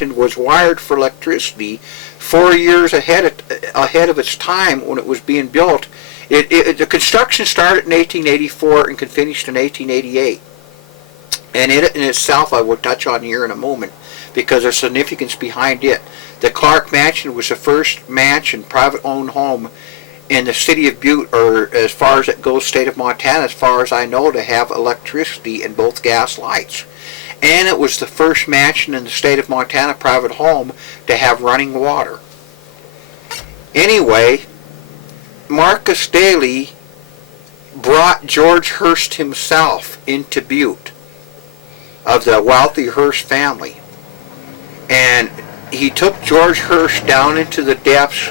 was wired for electricity 4 years ahead of its time when it was being built. The construction started in 1884 and finished in 1888. And it in itself I will touch on here in a moment because there's significance behind it. The Clark Mansion was the first mansion, private-owned home in the city of Butte, or as far as it goes, state of Montana, as far as I know, to have electricity and both gas lights. And it was the first mansion in the state of Montana, private home, to have running water. Anyway, Marcus Daly brought George Hearst himself into Butte, of the wealthy Hearst family. And he took George Hearst down into the depths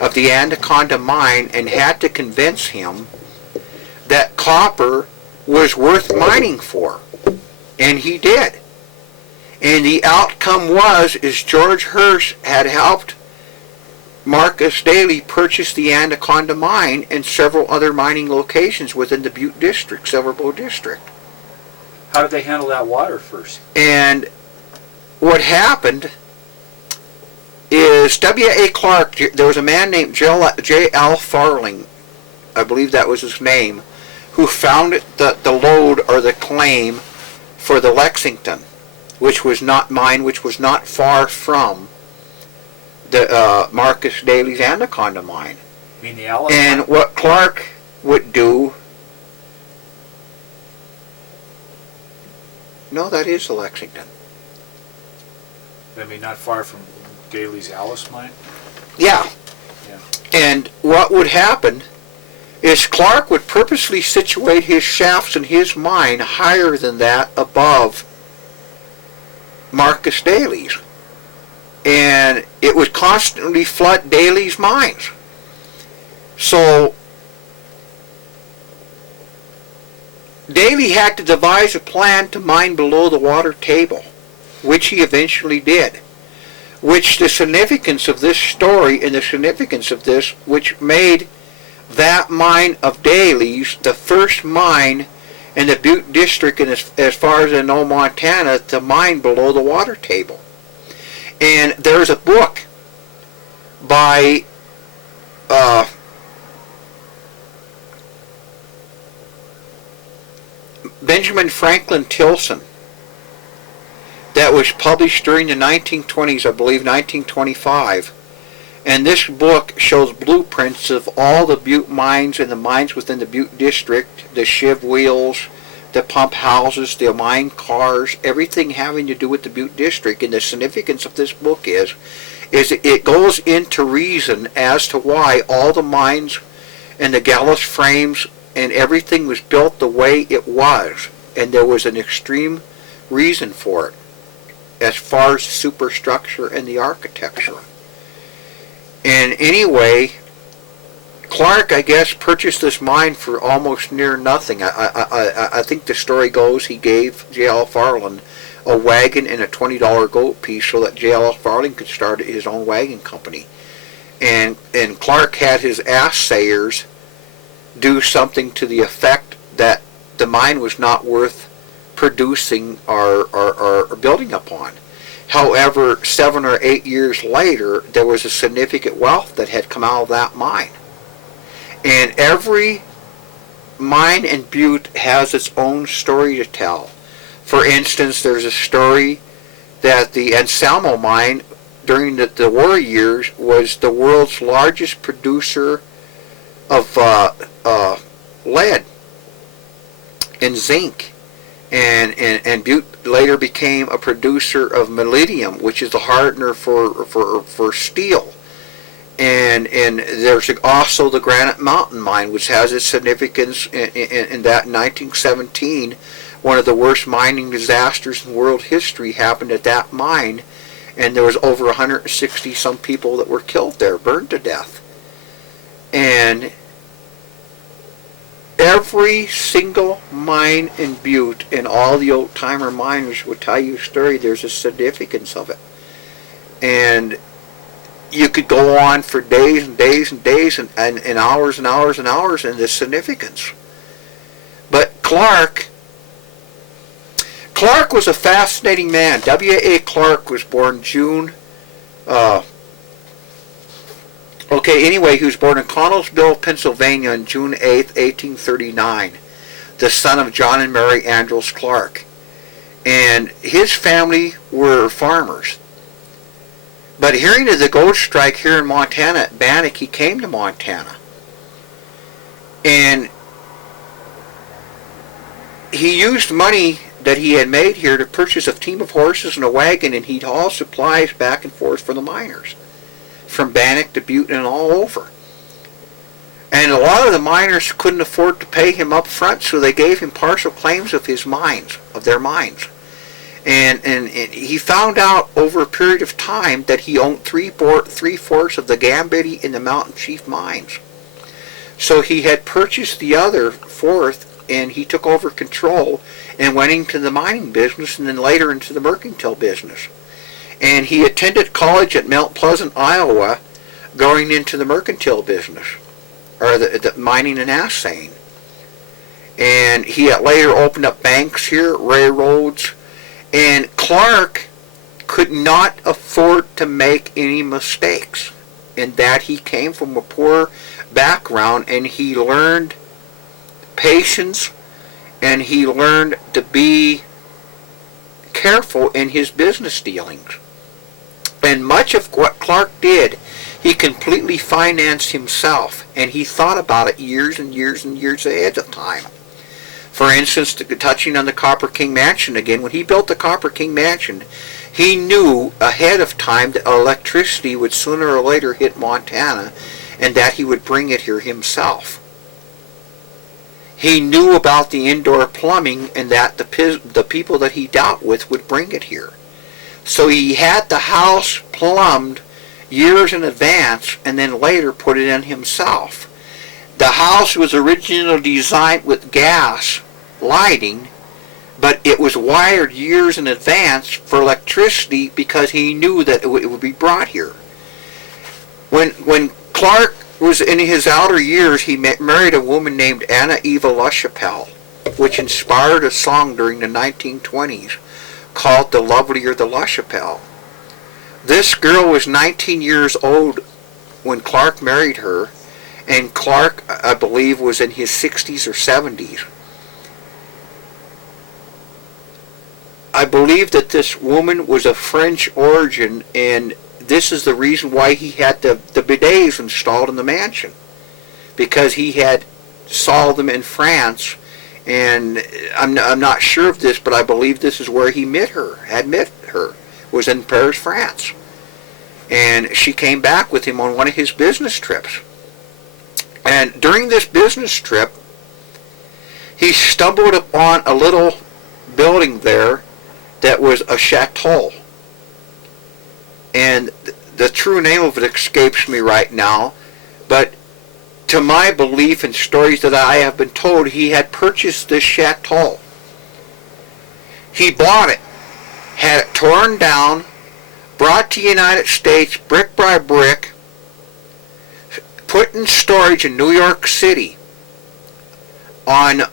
of the Anaconda mine and had to convince him that copper was worth mining for. And he did. And the outcome is George Hearst had helped Marcus Daly purchase the Anaconda mine and several other mining locations within the Butte District, Silverbow District. How did they handle that water first? And what happened is W.A. Clark, there was a man named J.L. Farling, I believe that was his name, who found the lode or the claim for the Lexington, which was not mine, which was not far from the Marcus Daly's Anaconda mine. You mean the Alice and mine? What Clark would do, no, that is the Lexington. I mean, not far from Daly's Alice mine? Yeah. And what would happen is Clark would purposely situate his shafts in his mine higher than that above Marcus Daly's. And it would constantly flood Daly's mines. So Daly had to devise a plan to mine below the water table, which he eventually did. Which the significance of this story and the significance of this, which made that mine of Daly's the first mine in the Butte District, and as far as I know, Montana, to mine below the water table. And there's a book by Benjamin Franklin Tilson that was published during the 1920s, I believe 1925. And this book shows blueprints of all the Butte mines and the mines within the Butte District, the shiv wheels, the pump houses, the mine cars, everything having to do with the Butte District. And the significance of this book is it goes into reason as to why all the mines and the gallows frames and everything was built the way it was. And there was an extreme reason for it as far as the superstructure and the architecture. And anyway, Clark, I guess, purchased this mine for almost near nothing. I think the story goes he gave J.L. Farland a wagon and a $20 gold piece so that J.L. Farland could start his own wagon company. And Clark had his assayers do something to the effect that the mine was not worth producing or building upon. However, 7 or 8 years later, there was a significant wealth that had come out of that mine. And every mine in Butte has its own story to tell. For instance, there's a story that the Anselmo mine during the war years was the world's largest producer of lead and zinc. And Butte later became a producer of molybdenum, which is the hardener for steel. And there's also the Granite Mountain mine, which has its significance in that in 1917, one of the worst mining disasters in world history happened at that mine, and there was over 160 some people that were killed there, burned to death. And every single mine in Butte and all the old-timer miners would tell you a story. There's a significance of it. And you could go on for days and days and days and hours and hours and hours in this significance. But Clark Clark was a fascinating man. W.A. Clark was born June. He was born in Connellsville, Pennsylvania on June 8th, 1839, the son of John and Mary Andrews Clark. And his family were farmers. But hearing of the gold strike here in Montana at Bannock, he came to Montana. And he used money that he had made here to purchase a team of horses and a wagon, and he'd haul supplies back and forth for the miners, from Bannock to Butte and all over. And a lot of the miners couldn't afford to pay him up front, so they gave him partial claims of his mines, of their mines. And he found out over a period of time that he owned three-fourths of the Gambitty and the Mountain Chief mines. So he had purchased the other fourth, and he took over control and went into the mining business and then later into the mercantile business. And he attended college at Mount Pleasant, Iowa, going into the mercantile business, or the mining and assaying. And he had later opened up banks here, railroads, and Clark could not afford to make any mistakes in that he came from a poor background, and he learned patience, and he learned to be careful in his business dealings. And much of what Clark did, he completely financed himself, and he thought about it years and years and years ahead of time. For instance, touching on the Copper King Mansion again, when he built the Copper King Mansion, he knew ahead of time that electricity would sooner or later hit Montana, and that he would bring it here himself. He knew about the indoor plumbing, and that the people that he dealt with would bring it here. So he had the house plumbed years in advance, and then later put it in himself. The house was originally designed with gas lighting, but it was wired years in advance for electricity because he knew that it would be brought here. When Clark was in his outer years, he married a woman named Anna Eva LaChapelle, which inspired a song during the 1920s called The Lovelier the LaChapelle. This girl was 19 years old when Clark married her, and Clark, I believe, was in his 60s or 70s. I believe that this woman was of French origin, and this is the reason why he had the bidets installed in the mansion, because he had saw them in France, and I'm not sure of this, but I believe this is where he met her, was in Paris, France. And she came back with him on one of his business trips. And during this business trip, he stumbled upon a little building there that was a chateau. And the true name of it escapes me right now, but to my belief and stories that I have been told, he had purchased this chateau. He bought it, had it torn down, brought to the United States brick by brick, put in storage in New York City on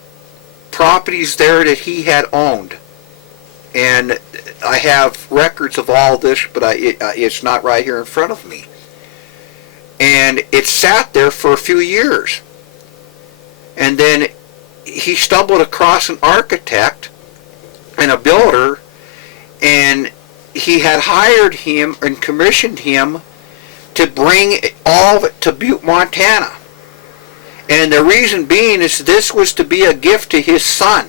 properties there that he had owned. And I have records of all this, but it's not right here in front of me. And it sat there for a few years. And then he stumbled across an architect and a builder, and he had hired him and commissioned him to bring all of it to Butte, Montana. And the reason being is this was to be a gift to his son.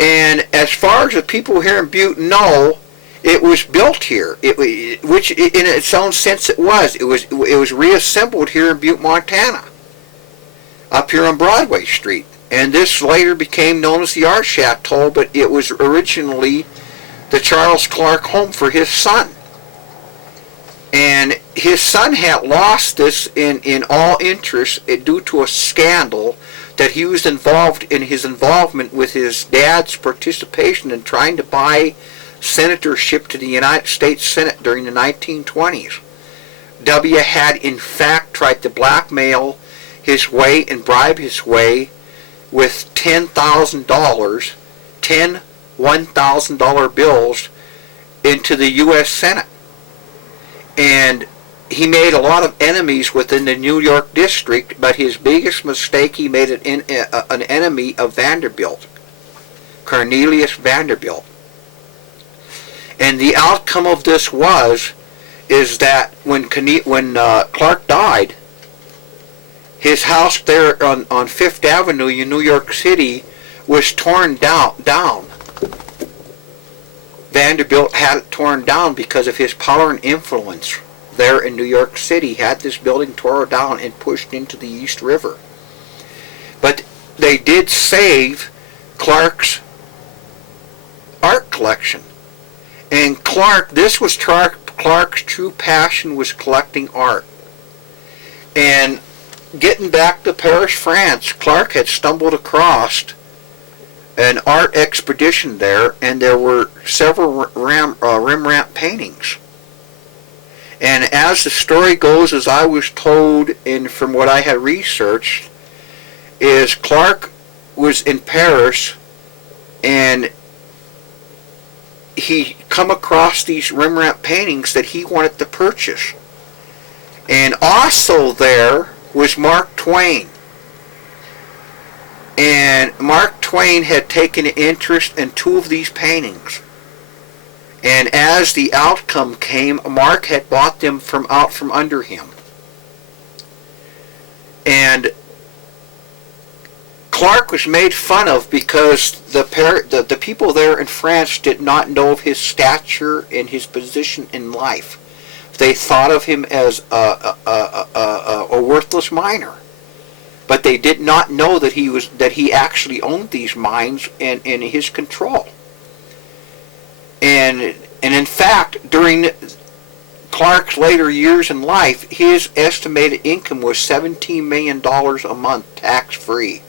And as far as the people here in Butte know, it was built here, which in its own sense it was. It was reassembled here in Butte, Montana, up here on Broadway Street. And this later became known as the Art Chateau, but it was originally the Charles Clark home for his son. And his son had lost this in all interest due to a scandal that he was involved in, his involvement with his dad's participation in trying to buy senatorship to the United States Senate during the 1920s. W. had in fact tried to blackmail his way and bribe his way with $10,000 10 $1,000 bills into the U.S. Senate. And he made a lot of enemies within the New York district, but his biggest mistake, he made an enemy of Vanderbilt, Cornelius Vanderbilt. And the outcome of this is that when Clark died, his house there on Fifth Avenue in New York City was torn down. Vanderbilt had it torn down because of his power and influence there in New York City. He had this building torn down and pushed into the East River. But they did save Clark's art collection. And this was Clark's true passion, was collecting art. And getting back to Paris, France, Clark had stumbled across an art expedition there, and there were several Rembrandt paintings. And as the story goes, as I was told, and from what I had researched, is Clark was in Paris, and he come across these Rembrandt paintings that he wanted to purchase. And also there was Mark Twain. And Mark Twain had taken an interest in two of these paintings. And as the outcome came, Mark had bought them out from under him. And Clark was made fun of because the people there in France did not know of his stature and his position in life. They thought of him as a worthless miner. But they did not know that he actually owned these mines and in his control. And in fact, during Clark's later years in life, his estimated income was $17 million a month, tax-free.